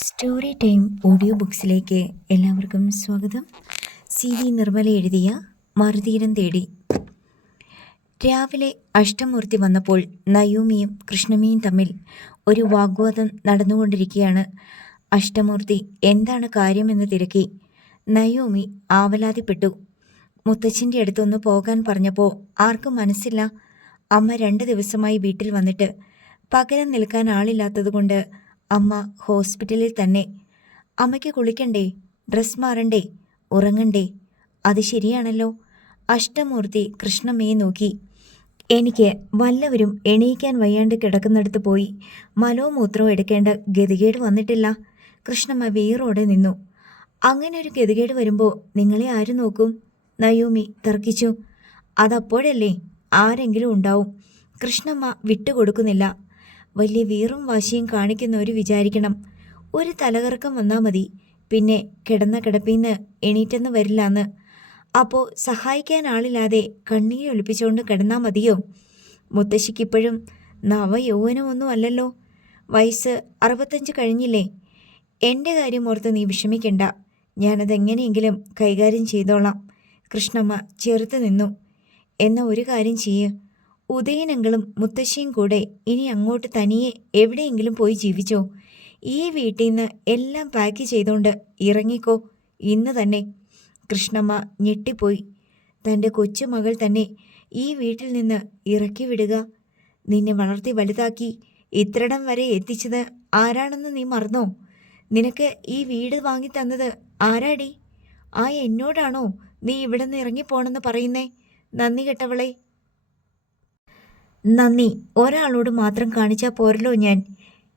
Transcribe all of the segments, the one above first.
Story time audio ബുക്സിലേക്ക് എല്ലാവർക്കും സ്വാഗതം. CV Nirmala എഴുതിയ മറുതീരം തേടി. രാവിലെ അഷ്ടമൂർത്തി വന്നപ്പോൾ നയോമിയും കൃഷ്ണമ്മയും തമ്മിൽ ഒരു വാഗ്വാദം നടന്നുകൊണ്ടിരിക്കുകയാണ്. അഷ്ടമൂർത്തി എന്താണ് കാര്യമെന്ന് തിരക്കി. നയോമി ആവലാതിപ്പെട്ടു. മുത്തച്ഛൻ്റെ അടുത്തൊന്ന് പോകാൻ പറഞ്ഞപ്പോൾ ആർക്കും മനസ്സില്ല. അമ്മ 2 ദിവസമായി വീട്ടിൽ വന്നിട്ട് പകരം നിൽക്കാൻ ആളില്ലാത്തതുകൊണ്ട് അമ്മ ഹോസ്പിറ്റലിൽ തന്നെ. അമ്മയ്ക്ക് കുളിക്കണ്ടേ, ഡ്രസ് മാറണ്ടേ, ഉറങ്ങണ്ടേ? അത് ശരിയാണല്ലോ. അഷ്ടമൂർത്തി കൃഷ്ണമ്മയെ നോക്കി. എനിക്ക് വല്ലവരും എണീക്കാൻ വയ്യാണ്ട് കിടക്കുന്നിടത്ത് പോയി മലവും എടുക്കേണ്ട ഗതികേട് വന്നിട്ടില്ല. കൃഷ്ണമ്മ വീറോടെ നിന്നു. അങ്ങനെ ഒരു ഗതികേട് വരുമ്പോൾ നിങ്ങളെ ആര് നോക്കും? നയോമി തർക്കിച്ചു. അതപ്പോഴല്ലേ ആരെങ്കിലും ഉണ്ടാവും. കൃഷ്ണമ്മ വിട്ടുകൊടുക്കുന്നില്ല. വലിയ വീറും വാശിയും കാണിക്കുന്നവർ വിചാരിക്കണം ഒരു തലകറക്കം വന്നാൽ മതി, പിന്നെ കിടന്ന കിടപ്പിന്ന് എണീറ്റെന്ന് വരില്ലാന്ന്. അപ്പോൾ സഹായിക്കാൻ ആളില്ലാതെ കണ്ണീരൊലിപ്പിച്ചുകൊണ്ട് കിടന്നാൽ മതിയോ? മുത്തശ്ശിക്കിപ്പോഴും നവയൗവനമൊന്നും അല്ലല്ലോ. വയസ്സ് 65 കഴിഞ്ഞില്ലേ. എൻ്റെ കാര്യം ഓർത്ത് നീ വിഷമിക്കണ്ട, ഞാനതെങ്ങനെയെങ്കിലും കൈകാര്യം ചെയ്തോളാം. കൃഷ്ണമ്മ ചെറുത്ത് നിന്നു. എന്നാൽ ഒരു കാര്യം ചെയ്യ്, ഉദയനങ്ങളും മുത്തശ്ശിയും കൂടെ ഇനി അങ്ങോട്ട് തനിയെ എവിടെയെങ്കിലും പോയി ജീവിച്ചോ. ഈ വീട്ടിൽ നിന്ന് എല്ലാം പാക്ക് ചെയ്തുകൊണ്ട് ഇറങ്ങിക്കോ, ഇന്ന് തന്നെ. കൃഷ്ണമ്മ ഞെട്ടിപ്പോയി. തൻ്റെ കൊച്ചുമകൾ തന്നെ ഈ വീട്ടിൽ നിന്ന് ഇറക്കി വിടുക? നിന്നെ വളർത്തി വലുതാക്കി ഇത്രടം വരെ എത്തിച്ചത് ആരാണെന്ന് നീ മറന്നോ? നിനക്ക് ഈ വീട് വാങ്ങി തന്നത് ആരാടി? ആ എന്നോടാണോ നീ ഇവിടെ നിന്ന് ഇറങ്ങിപ്പോണെന്ന് പറയുന്നേ? നന്ദി കെട്ടവളെ. നന്ദി ഒരാളോട് മാത്രം കാണിച്ചാൽ പോരല്ലോ. ഞാൻ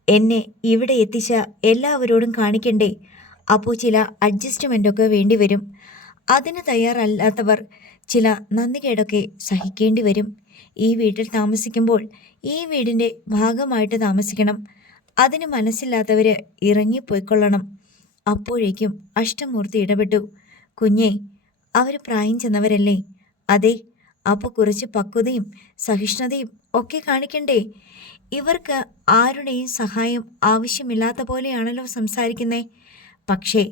എന്നെ ഇവിടെ എത്തിച്ച എല്ലാവരോടും കാണിക്കണ്ടേ? അപ്പോൾ ചില അഡ്ജസ്റ്റ്മെൻറ്റൊക്കെ വേണ്ടി വരും. അതിന് തയ്യാറല്ലാത്തവർ ചില നന്ദികേടൊക്കെ സഹിക്കേണ്ടി വരും. ഈ വീട്ടിൽ താമസിക്കുമ്പോൾ ഈ വീടിൻ്റെ ഭാഗമായിട്ട് താമസിക്കണം. അതിന് മനസ്സില്ലാത്തവർ ഇറങ്ങിപ്പോയിക്കൊള്ളണം. അപ്പോഴേക്കും അഷ്ടമൂർത്തി ഇടപെട്ടു. കുഞ്ഞേ, അവർ പ്രായം ചെന്നവരല്ലേ? അതെ, അപ്പോൾ കുറച്ച് പക്വതയും സഹിഷ്ണുതയും ഒക്കെ കാണിക്കണ്ടേ? ഇവർക്ക് ആരുടെയും സഹായം ആവശ്യമില്ലാത്ത പോലെയാണല്ലോ സംസാരിക്കുന്നേ. പക്ഷേ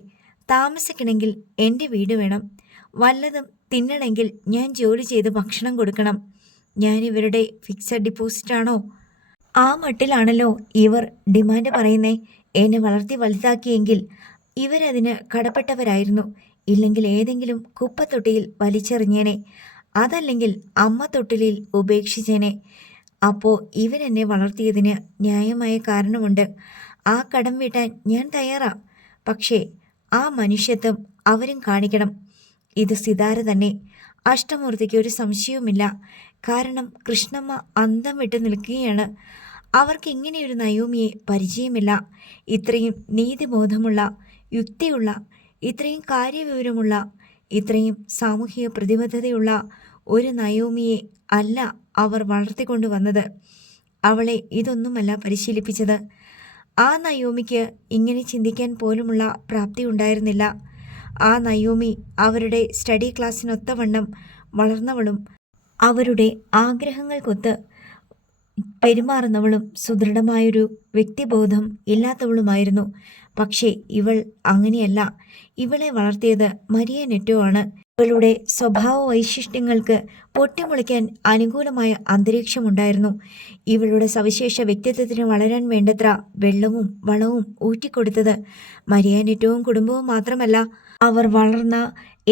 താമസിക്കണമെങ്കിൽ എൻ്റെ വീട് വേണം. വല്ലതും തിന്നണമെങ്കിൽ ഞാൻ ജോലി ചെയ്ത് ഭക്ഷണം കൊടുക്കണം. ഞാൻ ഇവരുടെ ഫിക്സഡ് ഡിപ്പോസിറ്റാണോ? ആ മട്ടിലാണല്ലോ ഇവർ ഡിമാൻഡ് പറയുന്നേ. എന്നെ വളർത്തി വലുതാക്കിയെങ്കിൽ ഇവരതിന് കടപ്പെട്ടവരായിരുന്നു. ഇല്ലെങ്കിൽ ഏതെങ്കിലും കുപ്പത്തൊട്ടിയിൽ വലിച്ചെറിഞ്ഞേനെ, അതല്ലെങ്കിൽ അമ്മ തൊട്ടിലിൽ ഉപേക്ഷിച്ചേനെ. അപ്പോൾ ഇവരെന്നെ വളർത്തിയതിന് ന്യായമായ കാരണമുണ്ട്. ആ കടം വീട്ടാൻ ഞാൻ തയ്യാറാ. പക്ഷേ ആ മനുഷ്യത്വം അവരും കാണിക്കണം. ഇത് സിതാര തന്നെ. അഷ്ടമൂർത്തിക്ക് ഒരു സംശയവുമില്ല. കാരണം കൃഷ്ണമ്മ അന്തം വിട്ട് നിൽക്കുകയാണ്. അവർക്ക് ഇങ്ങനെയൊരു നയോമിയെ പരിചയമില്ല. ഇത്രയും നീതിബോധമുള്ള, യുക്തിയുള്ള, ഇത്രയും കാര്യവിവരമുള്ള, ഇത്രയും സാമൂഹിക പ്രതിബദ്ധതയുള്ള ഒരു നയോമിയെ അല്ല അവർ വളർത്തിക്കൊണ്ടു വന്നത്. അവളെ ഇതൊന്നുമല്ല പരിശീലിപ്പിച്ചത്. ആ നയോമിക്ക് ഇങ്ങനെ ചിന്തിക്കാൻ പോലുമുള്ള പ്രാപ്തി ഉണ്ടായിരുന്നില്ല. ആ നയോമി അവരുടെ സ്റ്റഡി ക്ലാസ്സിനൊത്തവണ്ണം വളർന്നവളും അവരുടെ ആഗ്രഹങ്ങൾക്കൊത്ത് പെരുമാറുന്നവളും സുദൃഢമായൊരു വ്യക്തിബോധം ഇല്ലാത്തവളുമായിരുന്നു. പക്ഷേ ഇവൾ അങ്ങനെയല്ല. ഇവളെ വളർത്തിയത് മരിയ നെറ്റോ ആണ്. ഇവളുടെ സ്വഭാവ വൈശിഷ്ട്യങ്ങൾക്ക് പൊട്ടിമുളയ്ക്കാൻ അനുകൂലമായ അന്തരീക്ഷമുണ്ടായിരുന്നു. ഇവളുടെ സവിശേഷ വ്യക്തിത്വത്തിന് വളരാൻ വേണ്ടത്ര വെള്ളവും വളവും ഊറ്റിക്കൊടുത്തത് മരിയ നെറ്റോവും കുടുംബവും മാത്രമല്ല, അവർ വളർന്ന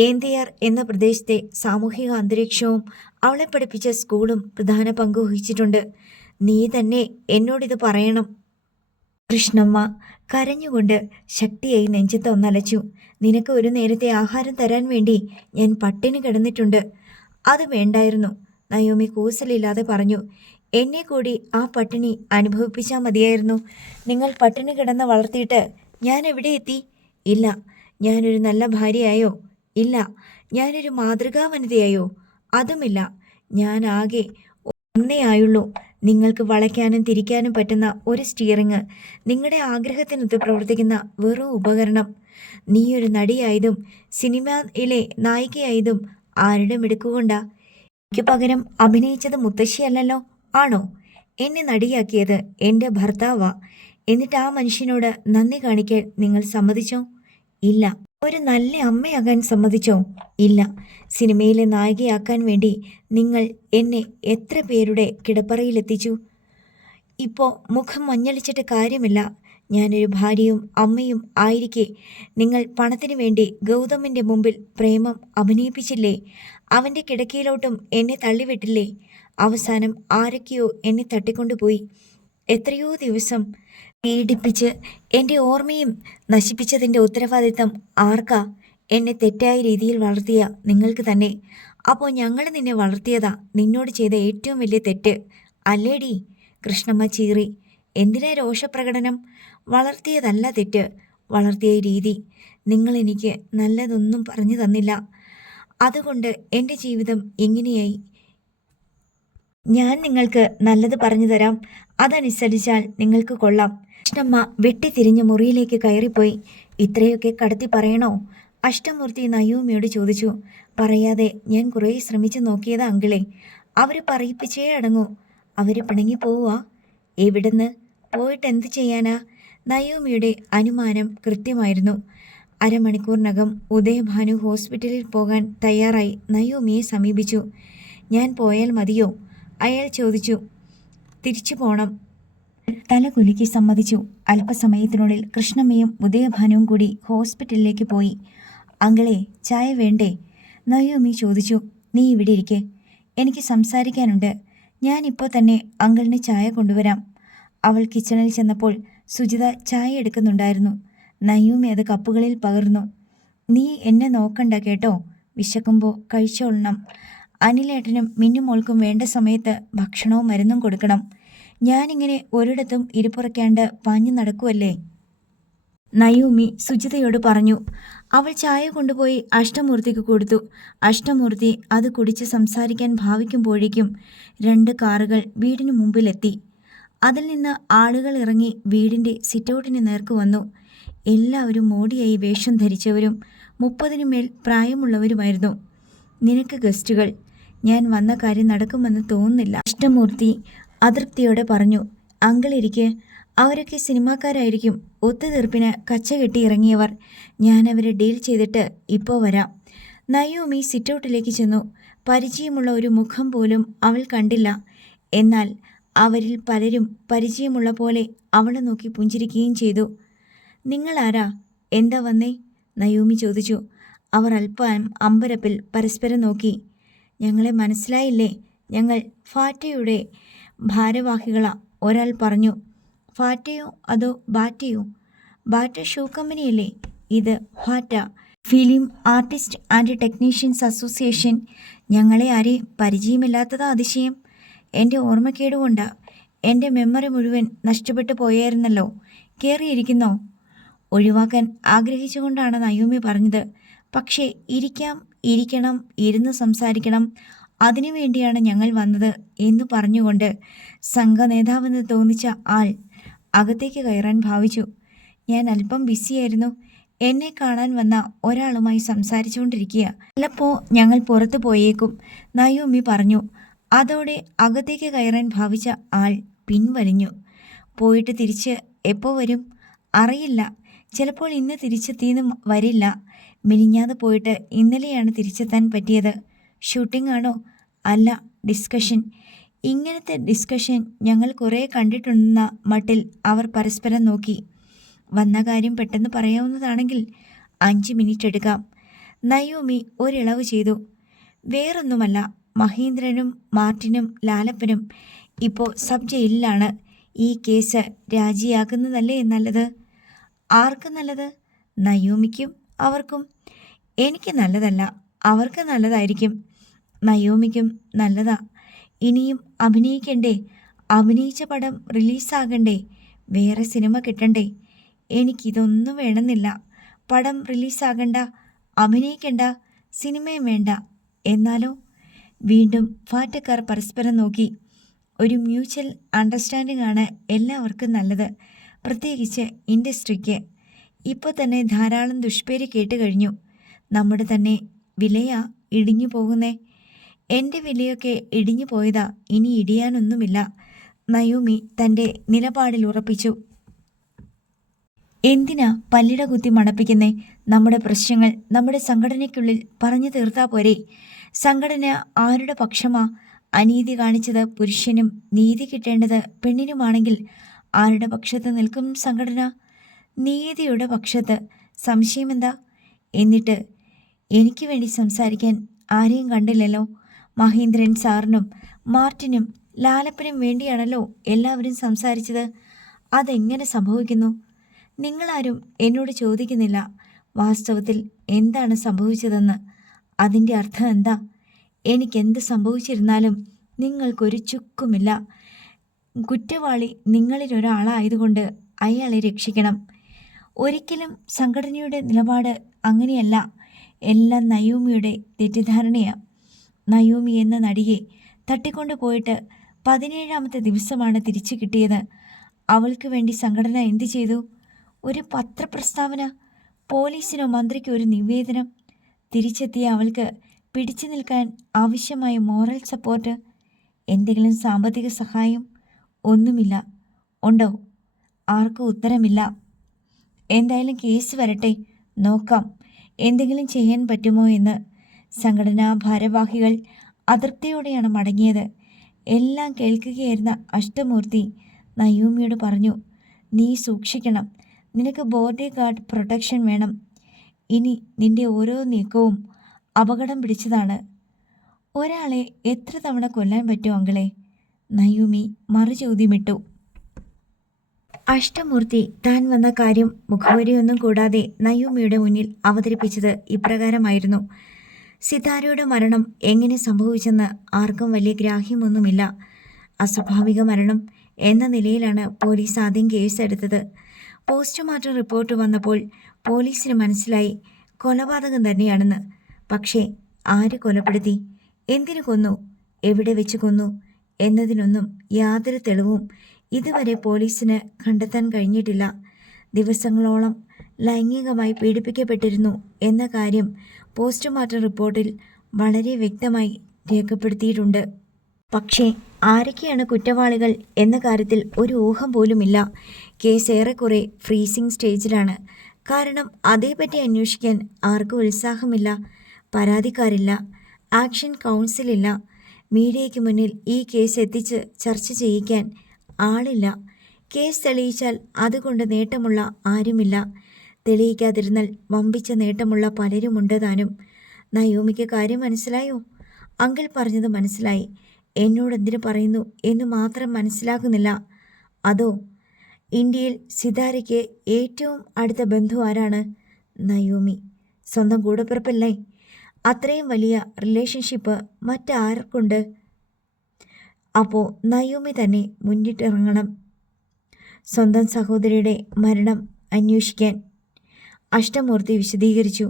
ഏന്തിയാർ എന്ന പ്രദേശത്തെ സാമൂഹിക അന്തരീക്ഷവും അവളെ പഠിപ്പിച്ച സ്കൂളും പ്രധാന പങ്ക് വഹിച്ചിട്ടുണ്ട്. നീ തന്നെ എന്നോടിത് പറയണം. കൃഷ്ണമ്മ കരഞ്ഞുകൊണ്ട് ശക്തിയായി നെഞ്ചത്ത് ഒന്നലച്ചു. നിനക്ക് ഒരു നേരത്തെ ആഹാരം തരാൻ വേണ്ടി ഞാൻ പട്ടിണി കിടന്നിട്ടുണ്ട്. അത് വേണ്ടായിരുന്നു, നയോമി കൂസലില്ലാതെ പറഞ്ഞു. എന്നെ കൂടി ആ പട്ടിണി അനുഭവിപ്പിച്ചാൽ മതിയായിരുന്നു. നിങ്ങൾ പട്ടിണി കിടന്ന് വളർത്തിയിട്ട് ഞാൻ എവിടെ എത്തി? ഇല്ല. ഞാനൊരു നല്ല ഭാര്യയായോ? ഇല്ല. ഞാനൊരു മാതൃകാ വനിതയായോ? അതുമില്ല. ഞാൻ ആകെ ഒന്നേ ആയുള്ളൂ. നിങ്ങൾക്ക് വളയ്ക്കാനും തിരിക്കാനും പറ്റുന്ന ഒരു സ്റ്റിയറിങ്, നിങ്ങളുടെ ആഗ്രഹത്തിനൊത്ത് പ്രവർത്തിക്കുന്ന വെറും ഉപകരണം. നീയൊരു നടിയായതും സിനിമയിലെ നായികയായതും ആരുടെ മിടുക്കുകൊണ്ടാ? എനിക്ക് പകരം അഭിനയിച്ചത് മുത്തശ്ശിയല്ലല്ലോ. ആണോ? എന്നെ നടിയാക്കിയത് എൻ്റെ ഭർത്താവാ. എന്നിട്ട് ആ മനുഷ്യനോട് നന്ദി കാണിക്കാൻ നിങ്ങൾ സമ്മതിച്ചോ? ഇല്ല. ഒരു നല്ല അമ്മയാകാൻ സമ്മതിച്ചോ? ഇല്ല. സിനിമയിലെ നായികയാക്കാൻ വേണ്ടി നിങ്ങൾ എന്നെ എത്ര പേരുടെ കിടപ്പറയിലെത്തിച്ചു. ഇപ്പോൾ മുഖം മഞ്ഞളിച്ചിട്ട് കാര്യമില്ല. ഞാനൊരു ഭാര്യയും അമ്മയും ആയിരിക്കെ നിങ്ങൾ പണത്തിനു വേണ്ടി ഗൗതമിൻ്റെ മുമ്പിൽ പ്രേമം അഭിനയിപ്പിച്ചില്ലേ? അവൻ്റെ കിടക്കയിലോട്ടും എന്നെ തള്ളിവിട്ടില്ലേ? അവസാനം ആരൊക്കെയോ എന്നെ തട്ടിക്കൊണ്ടുപോയി. എത്രയോ ദിവസം പീഡിപ്പിച്ച് എൻ്റെ ഓർമ്മയും നശിപ്പിച്ചതിൻ്റെ ഉത്തരവാദിത്തം ആർക്കാ? എന്നെ തെറ്റായ രീതിയിൽ വളർത്തിയ നിങ്ങൾക്ക് തന്നെ. അപ്പോൾ ഞങ്ങൾ നിന്നെ വളർത്തിയതാ നിന്നോട് ചെയ്ത ഏറ്റവും വലിയ തെറ്റ് അല്ലേടി? കൃഷ്ണമ്മ ചീറി. എന്തിനാ രോഷപ്രകടനം? വളർത്തിയതല്ല തെറ്റ്, വളർത്തിയ രീതി. നിങ്ങൾ എനിക്ക് നല്ലതൊന്നും പറഞ്ഞു തന്നില്ല. അതുകൊണ്ട് എൻ്റെ ജീവിതം ഇങ്ങനെയായി. ഞാൻ നിങ്ങൾക്ക് നല്ലത് പറഞ്ഞു തരാം. അതനുസരിച്ചാൽ നിങ്ങൾക്ക് കൊള്ളാം. കൃഷ്ണമ്മ വെട്ടിത്തിരിഞ്ഞ് മുറിയിലേക്ക് കയറിപ്പോയി. ഇത്രയൊക്കെ കടത്തി പറയണോ? അഷ്ടമൂർത്തി നയൂമിയോട് ചോദിച്ചു. പറയാതെ ഞാൻ കുറേ ശ്രമിച്ചു നോക്കിയതാ അങ്കിളെ. അവർ പറയിപ്പിച്ചേ അടങ്ങൂ. അവർ പിണങ്ങിപ്പോവുക. എവിടുന്ന് പോയിട്ട് എന്ത് ചെയ്യാനാ? നയൂമിയുടെ അനുമാനം കൃത്യമായിരുന്നു. അരമണിക്കൂറിനകം ഉദയഭാനു ഹോസ്പിറ്റലിൽ പോകാൻ തയ്യാറായി നയൂമിയെ സമീപിച്ചു. ഞാൻ പോയാൽ മതിയോ? അയാൾ ചോദിച്ചു. തിരിച്ചു പോണം. തല കുലുക്കി സമ്മതിച്ചു. അല്പസമയത്തിനുള്ളിൽ കൃഷ്ണമ്മയും ഉദയഭാനുവും കൂടി ഹോസ്പിറ്റലിലേക്ക് പോയി. അങ്കിളെ, ചായ വേണ്ടേ? നയൂമി ചോദിച്ചു. നീ ഇവിടെ ഇരിക്കെ, എനിക്ക് സംസാരിക്കാനുണ്ട്. ഞാനിപ്പോൾ തന്നെ അങ്കിളിന് ചായ കൊണ്ടുവരാം. അവൾ കിച്ചണിൽ ചെന്നപ്പോൾ സുജിത ചായ എടുക്കുന്നുണ്ടായിരുന്നു. നയൂമി അത് കപ്പുകളിൽ പകർന്നു. നീ എന്നെ നോക്കണ്ട കേട്ടോ. വിശക്കുമ്പോൾ കഴിച്ചോളണം. അനിലേട്ടനും മിന്നുമോൾക്കും വേണ്ട സമയത്ത് ഭക്ഷണവും മരുന്നും കൊടുക്കണം. ഞാനിങ്ങനെ ഒരിടത്തും ഇരിപ്പുറയ്ക്കാണ്ട് പാഞ്ഞു നടക്കുവല്ലേ. നയൂമി സുജിതയോട് പറഞ്ഞു. അവൾ ചായ കൊണ്ടുപോയി അഷ്ടമൂർത്തിക്ക് കൊടുത്തു. അഷ്ടമൂർത്തി അത് കുടിച്ച് സംസാരിക്കാൻ ഭാവിക്കുമ്പോഴേക്കും 2 കാറുകൾ വീടിനു മുമ്പിലെത്തി. അതിൽ നിന്ന് ആളുകൾ ഇറങ്ങി വീടിൻ്റെ സിറ്റൗട്ടിന് നേർക്ക് വന്നു. എല്ലാവരും മോടിയായി വേഷം ധരിച്ചവരും 30-ന് മേൽ പ്രായമുള്ളവരുമായിരുന്നു. നിനക്ക് ഗസ്റ്റുകൾ. ഞാൻ വന്ന കാര്യം നടക്കുമെന്ന് തോന്നുന്നില്ല, അഷ്ടമൂർത്തി അതൃപ്തിയോടെ പറഞ്ഞു. അങ്കിൾ ഇരിക്കെ. അവരൊക്കെ സിനിമാക്കാരായിരിക്കും. ഒത്തുതീർപ്പിന് കച്ച കെട്ടി ഇറങ്ങിയവർ. ഞാനവരെ ഡീൽ ചെയ്തിട്ട് ഇപ്പോൾ വരാം. നയൂമി സിറ്റൗട്ടിലേക്ക് ചെന്നു. പരിചയമുള്ള ഒരു മുഖം പോലും അവൾ കണ്ടില്ല. എന്നാൽ അവരിൽ പലരും പരിചയമുള്ള പോലെ അവളെ നോക്കി പുഞ്ചിരിക്കുകയും ചെയ്തു. നിങ്ങളാരാ? എന്താ വന്നേ? നയൂമി ചോദിച്ചു. അവർ അല്പം അമ്പരപ്പിൽ പരസ്പരം നോക്കി. ഞങ്ങളെ മനസ്സിലായില്ലേ? ഞങ്ങൾ ഫാറ്റയുടെ ഭാരവാഹികളാ, ഒരാൾ പറഞ്ഞു. ഫാറ്റയോ അതോ ബാറ്റയോ? ബാറ്റ ഷൂ കമ്പനിയല്ലേ? ഇത് FATA, film artist and technicians association. ഞങ്ങളെ ആരെയും പരിചയമില്ലാത്തതാ അതിശയം. എൻ്റെ ഓർമ്മക്കേടുകൊണ്ടാ. എൻ്റെ മെമ്മറി മുഴുവൻ നഷ്ടപ്പെട്ടു പോയായിരുന്നല്ലോ. കയറിയിരിക്കുന്നോ? ഒഴിവാക്കാൻ ആഗ്രഹിച്ചുകൊണ്ടാണ് നയൂമി പറഞ്ഞത്. പക്ഷേ ഇരിക്കാം, ഇരിക്കണം, ഇരുന്ന് സംസാരിക്കണം, അതിനുവേണ്ടിയാണ് ഞങ്ങൾ വന്നത് എന്ന് പറഞ്ഞുകൊണ്ട് സംഘനേതാവെന്ന് തോന്നിച്ച ആൾ അകത്തേക്ക് കയറാൻ ഭാവിച്ചു. ഞാൻ അല്പം ബിസിയായിരുന്നു. എന്നെ കാണാൻ വന്ന ഒരാളുമായി സംസാരിച്ചുകൊണ്ടിരിക്കുക. ചിലപ്പോൾ ഞങ്ങൾ പുറത്തു പോയേക്കും, നയൂമി പറഞ്ഞു. അതോടെ അകത്തേക്ക് കയറാൻ ഭാവിച്ച ആൾ പിൻവലിഞ്ഞു. പോയിട്ട് തിരിച്ച് എപ്പോൾ വരും? അറിയില്ല. ചിലപ്പോൾ ഇന്ന് തിരിച്ചെത്തിയെന്നും വരില്ല. മിനിഞ്ഞാന്ന് പോയിട്ട് ഇന്നലെയാണ് തിരിച്ചെത്താൻ പറ്റിയത്. ഷൂട്ടിംഗ് ആണോ? അല്ല, ഡിസ്കഷൻ. ഇങ്ങനത്തെ ഡിസ്കഷൻ ഞങ്ങൾ കുറേ കണ്ടിട്ടുണ്ടെന്ന മട്ടിൽ അവർ പരസ്പരം നോക്കി. വന്ന കാര്യം പെട്ടെന്ന് പറയാവുന്നതാണെങ്കിൽ 5 മിനിറ്റ് എടുക്കാം. നയൂമി ഒരിളവ് ചെയ്തു. വേറൊന്നുമല്ല, മഹേന്ദ്രനും മാർട്ടിനും ലാലപ്പനും ഇപ്പോൾ സബ് ജയിലിലാണ്. ഈ കേസ് രാജിയാക്കുന്നതല്ലേ നല്ലത്? ആർക്ക് നല്ലത്? നയൂമിക്കും അവർക്കും. എനിക്ക് നല്ലതല്ല, അവർക്ക് നല്ലതായിരിക്കും. നയൂമിക്കും നല്ലതാ. ഇനിയും അഭിനയിക്കണ്ടേ? അഭിനയിച്ച പടം റിലീസാകണ്ടേ? വേറെ സിനിമ കിട്ടണ്ടേ? എനിക്കിതൊന്നും വേണമെന്നില്ല. പടം റിലീസാകണ്ട, അഭിനയിക്കണ്ട, സിനിമയും വേണ്ട. എന്നാലോ? വീണ്ടും ഫാറ്റക്കാർ പരസ്പരം നോക്കി. ഒരു മ്യൂച്വൽ അണ്ടർസ്റ്റാൻഡിംഗ് ആണ് എല്ലാവർക്കും നല്ലത്, പ്രത്യേകിച്ച് ഇൻഡസ്ട്രിക്ക്. ഇപ്പോൾ തന്നെ ധാരാളം ദുഷ്പേര് കേട്ട് കഴിഞ്ഞു. നമ്മുടെ തന്നെ വിലയാ ഇടിഞ്ഞു പോകുന്നേ. എൻ്റെ വിലയൊക്കെ ഇടിഞ്ഞു പോയതാ, ഇനി ഇടിയാനൊന്നുമില്ല. നയൂമി തൻ്റെ നിലപാടിൽ ഉറപ്പിച്ചു. എന്തിനാ പല്ലിട കുത്തി മണപ്പിക്കുന്നേ? നമ്മുടെ പ്രശ്നങ്ങൾ നമ്മുടെ സംഘടനയ്ക്കുള്ളിൽ പറഞ്ഞു തീർത്താ പോരെ? സംഘടന ആരുടെ പക്ഷമാ? അനീതി കാണിച്ചത് പുരുഷനും നീതി കിട്ടേണ്ടത് പെണ്ണിനുമാണെങ്കിൽ ആരുടെ പക്ഷത്ത് നിൽക്കും സംഘടന? നീതിയുടെ പക്ഷത്ത്. സംശയമെന്താ? എന്നിട്ട് എനിക്ക് വേണ്ടി സംസാരിക്കാൻ ആരെയും കണ്ടില്ലല്ലോ. മഹേന്ദ്രൻ സാറിനും മാർട്ടിനും ലാലപ്പനും വേണ്ടിയാണല്ലോ എല്ലാവരും സംസാരിച്ചത്. അതെങ്ങനെ സംഭവിക്കുന്നു? നിങ്ങളാരും എന്നോട് ചോദിക്കുന്നില്ല വാസ്തവത്തിൽ എന്താണ് സംഭവിച്ചതെന്ന്. അതിൻ്റെ അർത്ഥം എന്താ? എനിക്കെന്ത് സംഭവിച്ചിരുന്നാലും നിങ്ങൾക്കൊരു ചുക്കുമില്ല. കുറ്റവാളി നിങ്ങളിലൊരാളായതുകൊണ്ട് അയാളെ രക്ഷിക്കണം. ഒരിക്കലും സംഘടനയുടെ നിലപാട് അങ്ങനെയല്ല. എല്ലാം നയോമിയുടെ തെറ്റിദ്ധാരണയാണ്. നയോമി എന്ന നടിയെ തട്ടിക്കൊണ്ടു പോയിട്ട് 17ാമത്തെ ദിവസമാണ് തിരിച്ചു കിട്ടിയത്. അവൾക്ക് വേണ്ടി സംഘടന എന്തു ചെയ്തു? ഒരു പത്രപ്രസ്താവന, പോലീസിനോ മന്ത്രിക്കോ ഒരു നിവേദനം. തിരിച്ചെത്തിയ അവൾക്ക് പിടിച്ചു നിൽക്കാൻ ആവശ്യമായ മോറൽ സപ്പോർട്ട്, എന്തെങ്കിലും സാമ്പത്തിക സഹായം? ഒന്നുമില്ല. ഉണ്ടോ? ആർക്കും ഉത്തരമില്ല. എന്തായാലും കേസ് വരട്ടെ, നോക്കാം എന്തെങ്കിലും ചെയ്യാൻ പറ്റുമോ എന്ന്. സംഘടനാ ഭാരവാഹികൾ അതൃപ്തിയോടെയാണ് മടങ്ങിയത്. എല്ലാം കേൾക്കുകയായിരുന്ന അഷ്ടമൂർത്തി നയോമിയോട് പറഞ്ഞു, നീ സൂക്ഷിക്കണം. നിനക്ക് ബോഡി ഗാർഡ് പ്രൊട്ടക്ഷൻ വേണം. ഇനി നിന്റെ ഓരോ നീക്കവും അപകടം പിടിച്ചതാണ്. ഒരാളെ എത്ര തവണ കൊല്ലാൻ പറ്റും അങ്കിളെ? നയോമി മറുചോദ്യമിട്ടു. അഷ്ടമൂർത്തി താൻ വന്ന കാര്യം മുഖവരിയൊന്നും കൂടാതെ നയോമിയുടെ മുന്നിൽ അവതരിപ്പിച്ചത് ഇപ്രകാരമായിരുന്നു. സിതാരയുടെ മരണം എങ്ങനെ സംഭവിച്ചെന്ന് ആർക്കും വലിയ ഗ്രാഹ്യമൊന്നുമില്ല. അസ്വാഭാവിക മരണം എന്ന നിലയിലാണ് പോലീസ് ആദ്യം കേസെടുത്തത്. പോസ്റ്റ്മോർട്ടം റിപ്പോർട്ട് വന്നപ്പോൾ പോലീസിന് മനസ്സിലായി കൊലപാതകം തന്നെയാണെന്ന്. പക്ഷേ ആര് കൊലപ്പെടുത്തി, എന്തിനു കൊന്നു, എവിടെ വെച്ച് കൊന്നു എന്നതിനൊന്നും യാതൊരു തെളിവും ഇതുവരെ പോലീസിന് കണ്ടെത്താൻ കഴിഞ്ഞിട്ടില്ല. ദിവസങ്ങളോളം ലൈംഗികമായി പീഡിപ്പിക്കപ്പെട്ടിരുന്നു എന്ന കാര്യം പോസ്റ്റ്മോർട്ടം റിപ്പോർട്ടിൽ വളരെ വ്യക്തമായി രേഖപ്പെടുത്തിയിട്ടുണ്ട്. പക്ഷേ ആരൊക്കെയാണ് കുറ്റവാളികൾ എന്ന കാര്യത്തിൽ ഒരു ഊഹം പോലുമില്ല. കേസ് ഏറെക്കുറെ ഫ്രീസിംഗ് സ്റ്റേജിലാണ്. കാരണം അതേപ്പറ്റി അന്വേഷിക്കാൻ ആർക്കും ഉത്സാഹമില്ല. പരാതിക്കാരില്ല, ആക്ഷൻ കൗൺസിലില്ല, മീഡിയയ്ക്ക് മുന്നിൽ ഈ കേസ് എത്തിച്ച് ചർച്ച ചെയ്യിക്കാൻ ആളില്ല. കേസ് തെളിയിച്ചാൽ അതുകൊണ്ട് നേട്ടമുള്ള ആരുമില്ല. തെളിയിക്കാതിരുന്നാൽ വമ്പിച്ച നേട്ടമുള്ള പലരുമുണ്ട് താനും. നയോമിക്ക് കാര്യം മനസ്സിലായോ? അങ്കിൾ പറഞ്ഞത് മനസ്സിലായി. എന്നോടെന്തിനു പറയുന്നു എന്ന് മാത്രം മനസ്സിലാകുന്നില്ല. അതോ ഇന്ത്യയിൽ സിതാരയ്ക്ക് ഏറ്റവും അടുത്ത ബന്ധു ആരാണ്? നയോമി. സ്വന്തം കൂടപ്പിറപ്പല്ലേ? അത്രയും വലിയ റിലേഷൻഷിപ്പ് മറ്റാർക്കുണ്ട്? അപ്പോൾ നയോമി തന്നെ മുന്നിട്ടിറങ്ങണം സ്വന്തം സഹോദരിയുടെ മരണം അന്വേഷിക്കാൻ. അഷ്ടമൂർത്തി വിശദീകരിച്ചു.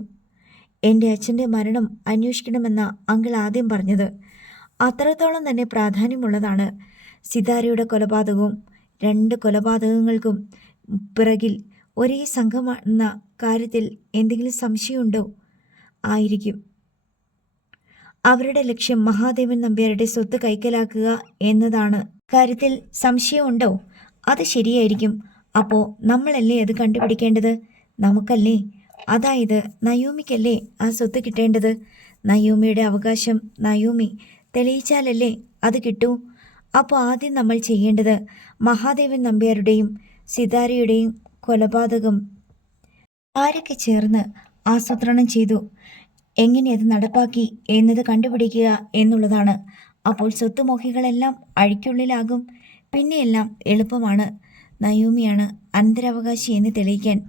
എൻ്റെ അച്ഛൻ്റെ മരണം അന്വേഷിക്കണമെന്ന അങ്കിൾ ആദ്യം പറഞ്ഞത്. അത്രത്തോളം തന്നെ പ്രാധാന്യമുള്ളതാണ് സിതാരയുടെ കൊലപാതകവും. 2 കൊലപാതകങ്ങൾക്കും പിറകിൽ ഒരേ സംഘമെന്ന കാര്യത്തിൽ എന്തെങ്കിലും സംശയമുണ്ടോ? ആയിരിക്കും. അവരുടെ ലക്ഷ്യം മഹാദേവൻ നമ്പ്യാരുടെ സ്വത്ത് കൈക്കലാക്കുക എന്നതാണ്. കാര്യത്തിൽ സംശയമുണ്ടോ? അത് ശരിയായിരിക്കും. അപ്പോൾ നമ്മളല്ലേ അത് കണ്ടുപിടിക്കേണ്ടത്? നമുക്കല്ലേ? അതായത് നയോമിക്കല്ലേ ആ സ്വത്ത് കിട്ടേണ്ടത്? നയോമിയുടെ അവകാശം നയോമി തെളിയിച്ചാലല്ലേ അത് കിട്ടൂ. അപ്പോൾ ആദ്യം നമ്മൾ ചെയ്യേണ്ടത് മഹാദേവൻ നമ്പ്യാരുടെയും സിതാരയുടെയും കൊലപാതകം ആരൊക്കെ ചേർന്ന് ആസൂത്രണം ചെയ്തു, എങ്ങനെ അത് നടപ്പാക്കി എന്നത് കണ്ടുപിടിക്കുക എന്നുള്ളതാണ്. അപ്പോൾ സ്വത്തുമോഹികളെല്ലാം അഴിക്കുള്ളിലാകും. പിന്നെയെല്ലാം എളുപ്പമാണ്. നയോമിയാണ് അനന്തരാവകാശി എന്ന് തെളിയിക്കാൻ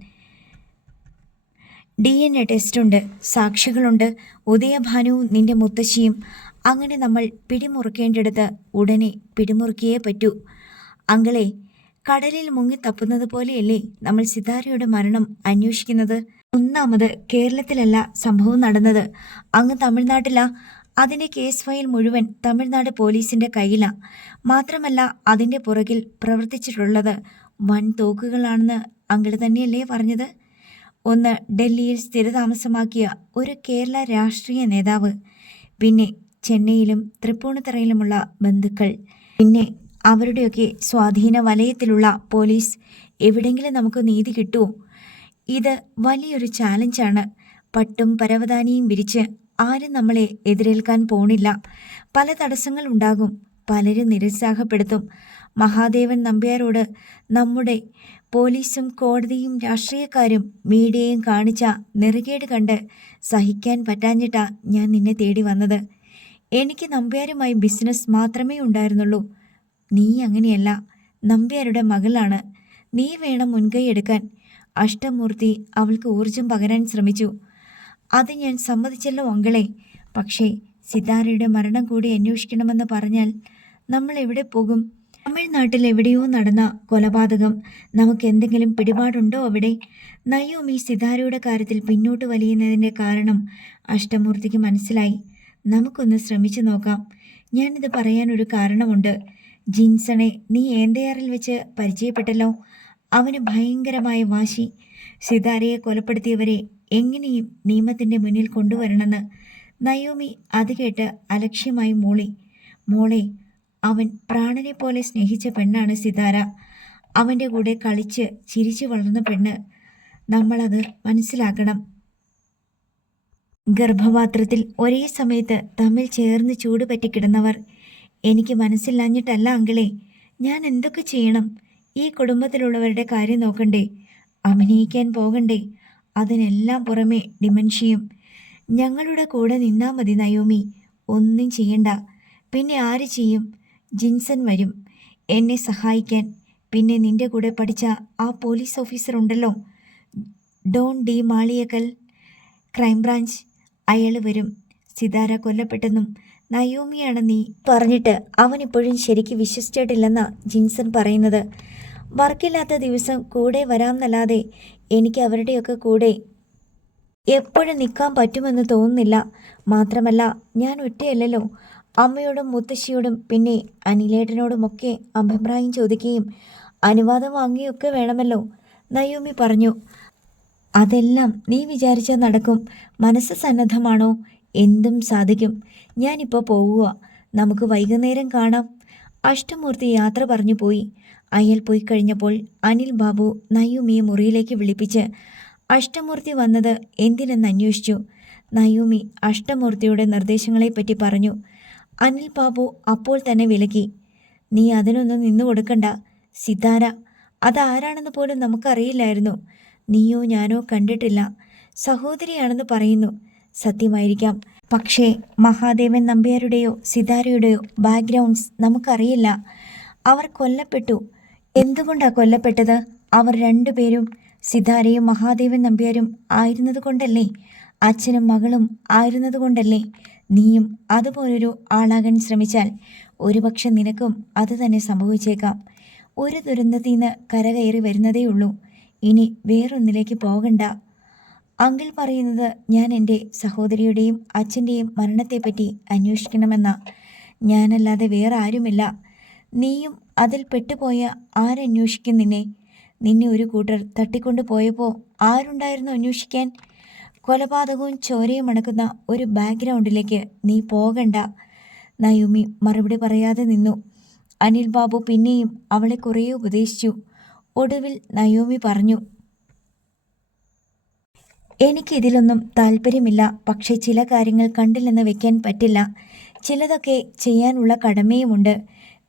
DNA ടെസ്റ്റുണ്ട്, സാക്ഷികളുണ്ട്, ഉദയഭാനുവും നിന്റെ മുത്തശ്ശിയും. അങ്ങനെ നമ്മൾ പിടിമുറുക്കേണ്ടിടത്ത് ഉടനെ പിടിമുറുക്കിയേ പറ്റൂ. അങ്കിളെ, കടലിൽ മുങ്ങി തപ്പുന്നത് പോലെയല്ലേ നമ്മൾ സിതാരയുടെ മരണം അന്വേഷിക്കുന്നത്? ഒന്നാമത് കേരളത്തിലല്ല സംഭവം നടന്നത്, അങ്ങ് തമിഴ്നാട്ടിലാ. അതിൻ്റെ കേസ് ഫയൽ മുഴുവൻ തമിഴ്നാട് പോലീസിൻ്റെ കയ്യിലാണ്. മാത്രമല്ല അതിൻ്റെ പുറകിൽ പ്രവർത്തിച്ചിട്ടുള്ളത് വൻ തോക്കുകളാണെന്ന് അങ്കിൾ തന്നെയല്ലേ പറഞ്ഞത്? ഒന്ന് ഡൽഹിയിൽ സ്ഥിരതാമസമാക്കിയ ഒരു കേരള രാഷ്ട്രീയ നേതാവ്, പിന്നെ ചെന്നൈയിലും തൃപ്പൂണിത്തറയിലുമുള്ള ബന്ധുക്കൾ, പിന്നെ അവരുടെയൊക്കെ സ്വാധീന വലയത്തിലുള്ള പോലീസ്. എവിടെയെങ്കിലും നമുക്ക് നീതി കിട്ടുമോ? ഇത് വലിയൊരു ചാലഞ്ചാണ്. പട്ടും പരവതാനിയും വിരിച്ച് ആരും നമ്മളെ എതിരേൽക്കാൻ പോണില്ല. പല തടസ്സങ്ങൾ ഉണ്ടാകും. പലരും നിരുത്സാഹപ്പെടുത്തും. മഹാദേവൻ നമ്പ്യാരോട് നമ്മുടെ പോലീസും കോടതിയും രാഷ്ട്രീയക്കാരും മീഡിയയും കാണിച്ച നെറുകേട് കണ്ട് സഹിക്കാൻ പറ്റാഞ്ഞിട്ടാ ഞാൻ നിന്നെ തേടി വന്നത്. എനിക്ക് നമ്പ്യാരുമായി ബിസിനസ് മാത്രമേ ഉണ്ടായിരുന്നുള്ളൂ. നീ അങ്ങനെയല്ല, നമ്പ്യാരുടെ മകളാണ്. നീ വേണം മുൻകൈ എടുക്കാൻ. അഷ്ടമൂർത്തി അവൾക്ക് ഊർജം പകരാൻ ശ്രമിച്ചു. അത് ഞാൻ സമ്മതിച്ചല്ലോ അങ്കിളെ. പക്ഷേ സിതാരയുടെ മരണം കൂടി അന്വേഷിക്കണമെന്ന് പറഞ്ഞാൽ നമ്മൾ എവിടെ പോകും? തമിഴ്നാട്ടിൽ എവിടെയോ നടന്ന കൊലപാതകം. നമുക്ക് എന്തെങ്കിലും പിടിപാടുണ്ടോ അവിടെ? നയോമി സിതാരയുടെ കാര്യത്തിൽ പിന്നോട്ട് വലിയുന്നതിൻ്റെ കാരണം അഷ്ടമൂർത്തിക്ക് മനസ്സിലായി. നമുക്കൊന്ന് ശ്രമിച്ചു നോക്കാം. ഞാനിത് പറയാനൊരു കാരണമുണ്ട്. ജിൻസണെ നീ ഏന്തയാറിൽ വെച്ച് പരിചയപ്പെട്ടല്ലോ. അവന് ഭയങ്കരമായ വാശി. സിതാരയെ കൊലപ്പെടുത്തിയവരെ എങ്ങനെയും നിയമത്തിൻ്റെ മുന്നിൽ കൊണ്ടുവരണമെന്ന്. നയോമി അത് കേട്ട് അലക്ഷ്യമായി മൂളി. മോളെ, അവൻ പ്രാണനെ പോലെ സ്നേഹിച്ച പെണ്ണാണ് സിതാര. അവൻ്റെ കൂടെ കളിച്ച് ചിരിച്ചു വളർന്ന പെണ്ണ്. നമ്മളത് മനസ്സിലാക്കണം. ഗർഭപാത്രത്തിൽ ഒരേ സമയത്ത് തമ്മിൽ ചേർന്ന് ചൂട് പറ്റിക്കിടന്നവർ. എനിക്ക് മനസ്സില്ലാഞ്ഞിട്ടല്ല അങ്കിളെ. ഞാൻ എന്തൊക്കെ ചെയ്യണം? ഈ കുടുംബത്തിലുള്ളവരുടെ കാര്യം നോക്കണ്ടേ? അഭിനയിക്കാൻ പോകണ്ടേ? അതിനെല്ലാം പുറമെ ഡിമെൻഷ്യയും. ഞങ്ങളുടെ കൂടെ നിന്നാ മതി നയോമി. ഒന്നും ചെയ്യണ്ട. പിന്നെ ആര് ചെയ്യും? ജിൻസൺ വരും എന്നെ സഹായിക്കാൻ. പിന്നെ നിന്റെ കൂടെ പഠിച്ച ആ പോലീസ് ഓഫീസർ ഉണ്ടല്ലോ, ഡോൺ ഡി മാളിയക്കൽ, ക്രൈംബ്രാഞ്ച്, അയാൾ വരും. സിതാര കൊല്ലപ്പെട്ടെന്നും നയോമിയാണ് നീ പറഞ്ഞിട്ട് അവനിപ്പോഴും ശരിക്ക് വിശ്വസിച്ചിട്ടില്ലെന്നാ ജിൻസൺ പറയുന്നത്. വർക്കില്ലാത്ത ദിവസം കൂടെ വരാമെന്നല്ലാതെ എനിക്ക് അവരുടെയൊക്കെ കൂടെ എപ്പോഴും നിൽക്കാൻ പറ്റുമെന്ന് തോന്നുന്നില്ല. മാത്രമല്ല ഞാൻ ഒറ്റയല്ലല്ലോ. അമ്മയോടും മുത്തശ്ശിയോടും പിന്നെ അനിലേട്ടനോടുമൊക്കെ അഭിപ്രായം ചോദിക്കുകയും അനുവാദം വാങ്ങുകയൊക്കെ വേണമല്ലോ, നയോമി പറഞ്ഞു. അതെല്ലാം നീ വിചാരിച്ചാൽ നടക്കും. മനസ്സ് സന്നദ്ധമാണോ? എന്തും സാധിക്കും. ഞാനിപ്പോൾ പോവുക. നമുക്ക് വൈകുന്നേരം കാണാം. അഷ്ടമൂർത്തി യാത്ര പറഞ്ഞു പോയി. അയാൾ പോയി കഴിഞ്ഞപ്പോൾ അനിൽ ബാബു നയോമിയെ മുറിയിലേക്ക് വിളിപ്പിച്ച് അഷ്ടമൂർത്തി വന്നത് എന്തിനെന്ന് അന്വേഷിച്ചു. നയോമി അഷ്ടമൂർത്തിയുടെ നിർദ്ദേശങ്ങളെപ്പറ്റി പറഞ്ഞു. അനിൽ ബാബു അപ്പോൾ തന്നെ വിലക്കി. നീ അതിനൊന്നും നിന്നു കൊടുക്കണ്ട. സിതാര അതാരാണെന്ന് പോലും നമുക്കറിയില്ലായിരുന്നു. നീയോ ഞാനോ കണ്ടിട്ടില്ല. സഹോദരിയാണെന്ന് പറയുന്നു. സത്യമായിരിക്കാം. പക്ഷേ മഹാദേവൻ നമ്പ്യാരുടെയോ സിതാരയുടെയോ ബാക്ക്ഗ്രൗണ്ട്സ് നമുക്കറിയില്ല. അവർ കൊല്ലപ്പെട്ടു. എന്തുകൊണ്ടാണ് കൊല്ലപ്പെട്ടത്? അവർ രണ്ടുപേരും സിതാരയും മഹാദേവൻ നമ്പ്യാരും ആയിരുന്നത് കൊണ്ടല്ലേ? അച്ഛനും മകളും ആയിരുന്നത് കൊണ്ടല്ലേ? നീയും അതുപോലൊരു ആളാകാൻ ശ്രമിച്ചാൽ ഒരുപക്ഷെ നിനക്കും അത് തന്നെ സംഭവിച്ചേക്കാം. ഒരു ദുരന്തത്തിൽ നിന്ന് കരകയറി വരുന്നതേയുള്ളൂ. ഇനി വേറൊന്നിലേക്ക് പോകണ്ട. അങ്കിൾ പറയുന്നത് ഞാൻ എൻ്റെ സഹോദരിയുടെയും അച്ഛൻ്റെയും മരണത്തെപ്പറ്റി അന്വേഷിക്കണമെന്നാ. ഞാനല്ലാതെ വേറെ ആരുമില്ല. നീയും അതിൽ പെട്ടുപോയ ആരന്വേഷിക്കും നിന്നെ? നിന്നെ ഒരു കൂട്ടർ തട്ടിക്കൊണ്ടു പോയപ്പോൾ ആരുണ്ടായിരുന്നു അന്വേഷിക്കാൻ? കൊലപാതകവും ചോരയും അടക്കുന്ന ഒരു ബാക്ക്ഗ്രൗണ്ടിലേക്ക് നീ പോകണ്ട. നയോമി മറുപടി പറയാതെ നിന്നു. അനിൽ ബാബു പിന്നെയും അവളെ കുറേ ഉപദേശിച്ചു. ഒടുവിൽ നയോമി പറഞ്ഞു, എനിക്കിതിലൊന്നും താല്പര്യമില്ല. പക്ഷേ ചില കാര്യങ്ങൾ കണ്ടില്ലെന്ന് വെക്കാൻ പറ്റില്ല. ചിലതൊക്കെ ചെയ്യാനുള്ള കടമയുമുണ്ട്.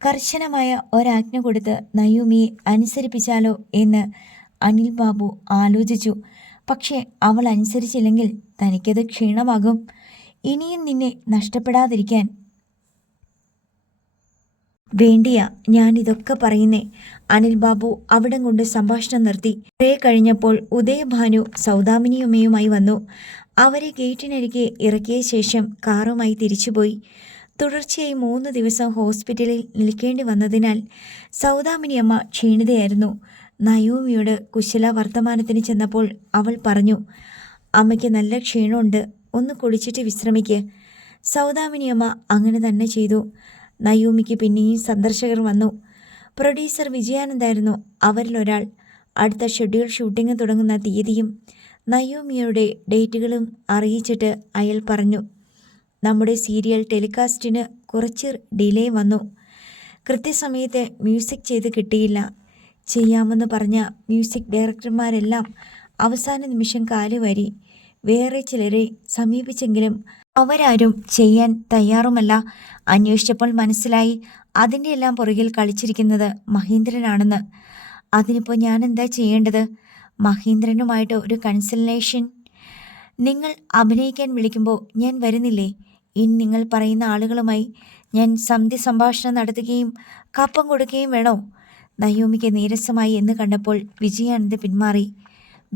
കർശനമായ ഒരാജ്ഞ കൊടുത്ത് നയോമിയെ അനുസരിപ്പിച്ചാലോ എന്ന് അനിൽ ബാബു ആലോചിച്ചു. പക്ഷേ അവൾ അനുസരിച്ചില്ലെങ്കിൽ തനിക്കത് ക്ഷീണമാകും. ഇനിയും നിന്നെ നഷ്ടപ്പെടാതിരിക്കാൻ വേണ്ടിയാ ഞാനിതൊക്കെ പറയുന്നേ. അനിൽ ബാബു അവിടം കൊണ്ട് സംഭാഷണം നിർത്തി. കുറേ കഴിഞ്ഞപ്പോൾ ഉദയഭാനു സൗദാമിനിയമ്മയുമായി വന്നു. അവരെ ഗേറ്റിനരികെ ഇറക്കിയ ശേഷം കാറുമായി തിരിച്ചുപോയി. തുടർച്ചയായി 3 ദിവസം ഹോസ്പിറ്റലിൽ നിൽക്കേണ്ടി വന്നതിനാൽ സൗദാമിനിയമ്മ ക്ഷീണിതയായിരുന്നു. നയോമിയോട് കുശല വർത്തമാനത്തിന് ചെന്നപ്പോൾ അവൾ പറഞ്ഞു, അമ്മയ്ക്ക് നല്ല ക്ഷീണമുണ്ട്, ഒന്ന് കുളിച്ചിട്ട് വിശ്രമിക്ക്. സൗദാമിനിയമ്മ അങ്ങനെ തന്നെ ചെയ്തു. നയോമിക്ക് പിന്നെയും സന്ദർശകർ വന്നു. പ്രൊഡ്യൂസർ വിജയാനന്ദായിരുന്നു അവരിലൊരാൾ. അടുത്ത ഷെഡ്യൂൾ ഷൂട്ടിംഗ് തുടങ്ങുന്ന തീയതിയും നയോമിയുടെ ഡേറ്റുകളും അറിയിച്ചിട്ട് അയാൾ പറഞ്ഞു, നമ്മുടെ സീരിയൽ ടെലികാസ്റ്റിന് കുറച്ച് ഡിലേ വന്നു. കൃത്യസമയത്ത് മ്യൂസിക് ചെയ്ത് കിട്ടിയില്ല. ചെയ്യാമെന്ന് പറഞ്ഞ മ്യൂസിക് ഡയറക്ടർമാരെല്ലാം അവസാന നിമിഷം കാലുവാരി വേറെ ചിലരെ സമീപിച്ചെങ്കിലും അവരാരും ചെയ്യാൻ തയ്യാറുമല്ല. അന്വേഷിച്ചപ്പോൾ മനസ്സിലായി അതിൻ്റെ എല്ലാം പുറകിൽ കളിച്ചിരിക്കുന്നത് മഹേന്ദ്രനാണെന്ന്. അതിനിപ്പോൾ ഞാൻ എന്താ ചെയ്യേണ്ടത്? മഹേന്ദ്രനുമായിട്ട് ഒരു കൺസൾട്ടേഷൻ. നിങ്ങൾ അഭിനയിക്കാൻ വിളിക്കുമ്പോൾ ഞാൻ വരുന്നില്ലേ? ഇനി നിങ്ങൾ പറയുന്ന ആളുകളുമായി ഞാൻ സന്ധ്യ സംഭാഷണം നടത്തുകയും കപ്പം കൊടുക്കുകയും വേണോ? നയോമിക്ക് നീരസമായി എന്ന് കണ്ടപ്പോൾ വിജയാനന്ദ് പിന്മാറി.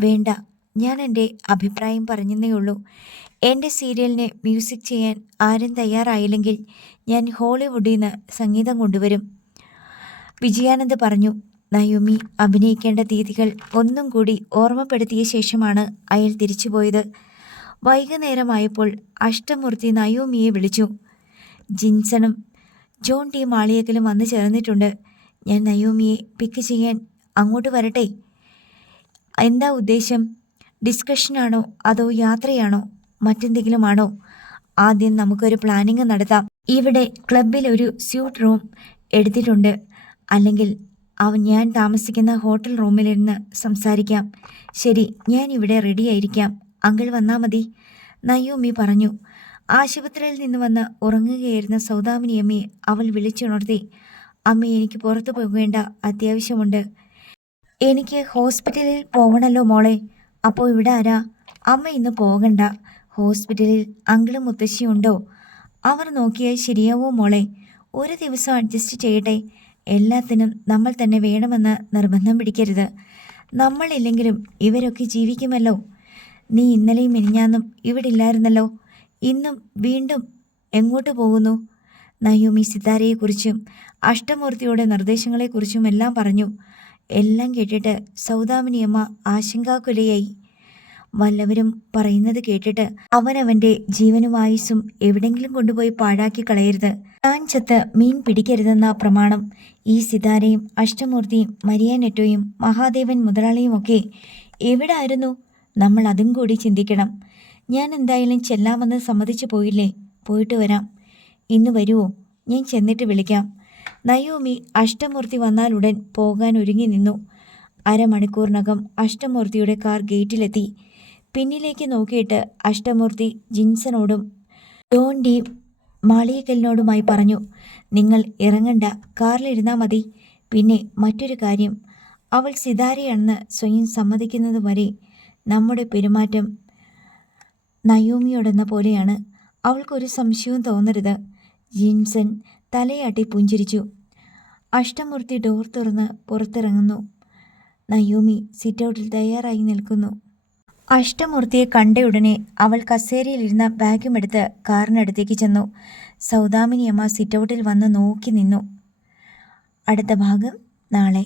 വേണ്ട, ഞാൻ എൻ്റെ അഭിപ്രായം പറഞ്ഞെന്നേ ഉള്ളൂ. എൻ്റെ സീരിയലിന് മ്യൂസിക് ചെയ്യാൻ ആരും തയ്യാറായില്ലെങ്കിൽ ഞാൻ ഹോളിവുഡിൽ നിന്ന് സംഗീതം കൊണ്ടുവരും, വിജയാനന്ദ് പറഞ്ഞു. നയോമി അഭിനയിക്കേണ്ട തീയതികൾ ഒന്നും കൂടി ഓർമ്മപ്പെടുത്തിയ ശേഷമാണ് അയാൾ തിരിച്ചുപോയത്. വൈകുന്നേരമായപ്പോൾ അഷ്ടമൂർത്തി നയോമിയെ വിളിച്ചു. ജിൻസണും ജോൺ ടി മാളിയേക്കലും വന്നു ചേർന്നിട്ടുണ്ട്. ഞാൻ നയോമിയെ പിക്ക് ചെയ്യാൻ അങ്ങോട്ട് വരട്ടെ? എന്താ ഉദ്ദേശം? ഡിസ്കഷനാണോ അതോ യാത്രയാണോ മറ്റെന്തെങ്കിലും ആണോ? ആദ്യം നമുക്കൊരു പ്ലാനിങ് നടത്താം. ഇവിടെ ക്ലബിൽ ഒരു സ്യൂട്ട് റൂം എടുത്തിട്ടുണ്ട്. അല്ലെങ്കിൽ ഞാൻ താമസിക്കുന്ന ഹോട്ടൽ റൂമിലിരുന്ന് സംസാരിക്കാം. ശരി, ഞാൻ ഇവിടെ റെഡിയായിരിക്കാം. അങ്കിൾ വന്നാൽ മതി, നയോമി പറഞ്ഞു. ആശുപത്രിയിൽ നിന്ന് വന്ന് ഉറങ്ങുകയായിരുന്ന സൗദാമിനിയമ്മയെ അവൾ വിളിച്ചുണർത്തി. അമ്മ, എനിക്ക് പുറത്തു പോകേണ്ട അത്യാവശ്യമുണ്ട്. എനിക്ക് ഹോസ്പിറ്റലിൽ പോകണല്ലോ മോളെ. അപ്പോൾ ഇവിടെ ആരാ? അമ്മ ഇന്ന് പോകണ്ട. ഹോസ്പിറ്റലിൽ അങ്കിളും മുത്തശ്ശിയും ഉണ്ടോ? അവർ നോക്കിയാൽ ശരിയാവോ മോളെ? ഒരു ദിവസം അഡ്ജസ്റ്റ് ചെയ്യട്ടെ. എല്ലാത്തിനും നമ്മൾ തന്നെ വേണമെന്ന് നിർബന്ധം പിടിക്കരുത്. നമ്മളില്ലെങ്കിലും ഇവരൊക്കെ ജീവിക്കുമല്ലോ. നീ ഇന്നലെയും മിനിഞ്ഞാന്നും ഇവിടെ ഇല്ലായിരുന്നല്ലോ. ഇന്നും വീണ്ടും എങ്ങോട്ട് പോകുന്നു? നയോമി സിതാരയെക്കുറിച്ചും അഷ്ടമൂർത്തിയുടെ നിർദ്ദേശങ്ങളെക്കുറിച്ചും എല്ലാം പറഞ്ഞു. എല്ലാം കേട്ടിട്ട് സൗദാമിനിയമ്മ ആശങ്കാകുലയായി. വല്ലവരും പറയുന്നത് കേട്ടിട്ട് അവനവൻ്റെ ജീവനും ആയുസ്സും എവിടെങ്കിലും കൊണ്ടുപോയി പാഴാക്കി കളയരുത്. താൻ ചത്ത് മീൻ പിടിക്കരുതെന്ന പ്രമാണം. ഈ സിതാരയും അഷ്ടമൂർത്തിയും മരിയാനെറ്റോയും മഹാദേവൻ മുതലാളിയും ഒക്കെ എവിടെ ആയിരുന്നു? നമ്മൾ അതും കൂടി ചിന്തിക്കണം. ഞാൻ എന്തായാലും ചെല്ലാമെന്ന് സമ്മതിച്ചു പോയില്ലേ? പോയിട്ട് വരാം. ഇന്ന് വരുമോ? ഞാൻ ചെന്നിട്ട് വിളിക്കാം. നയോമി അഷ്ടമൂർത്തി വന്നാലുടൻ പോകാൻ ഒരുങ്ങി നിന്നു. അരമണിക്കൂറിനകം അഷ്ടമൂർത്തിയുടെ കാർ ഗേറ്റിലെത്തി. പിന്നിലേക്ക് നോക്കിയിട്ട് അഷ്ടമൂർത്തി ജിൻസനോടും ജോൺ ഡി മാളിയേക്കലിനോടുമായി പറഞ്ഞു, നിങ്ങൾ ഇറങ്ങണ്ട, കാറിലിരുന്നാൽ മതി. പിന്നെ മറ്റൊരു കാര്യം, അവൾ സിതാരയാണെന്ന് സ്വയം സമ്മതിക്കുന്നത് വരെ നമ്മുടെ പെരുമാറ്റം നയോമിയോടെന്ന പോലെയാണ്. അവൾക്കൊരു സംശയവും തോന്നരുത്. ജിൻസൺ തലയാട്ടി പുഞ്ചിരിച്ചു. അഷ്ടമൂർത്തി ഡോർ തുറന്ന് പുറത്തിറങ്ങുന്നു. നയോമി സിറ്റൗട്ടിൽ തയ്യാറായി നിൽക്കുന്നു. അഷ്ടമൂർത്തിയെ കണ്ടയുടനെ അവൾ കസേരയിലിരുന്ന ബാഗുമെടുത്ത് കാറിനടുത്തേക്ക് ചെന്നു. സൗദാമിനിയമ്മ സിറ്റൗട്ടിൽ വന്ന് നോക്കി നിന്നു. അടുത്ത ഭാഗം നാളെ.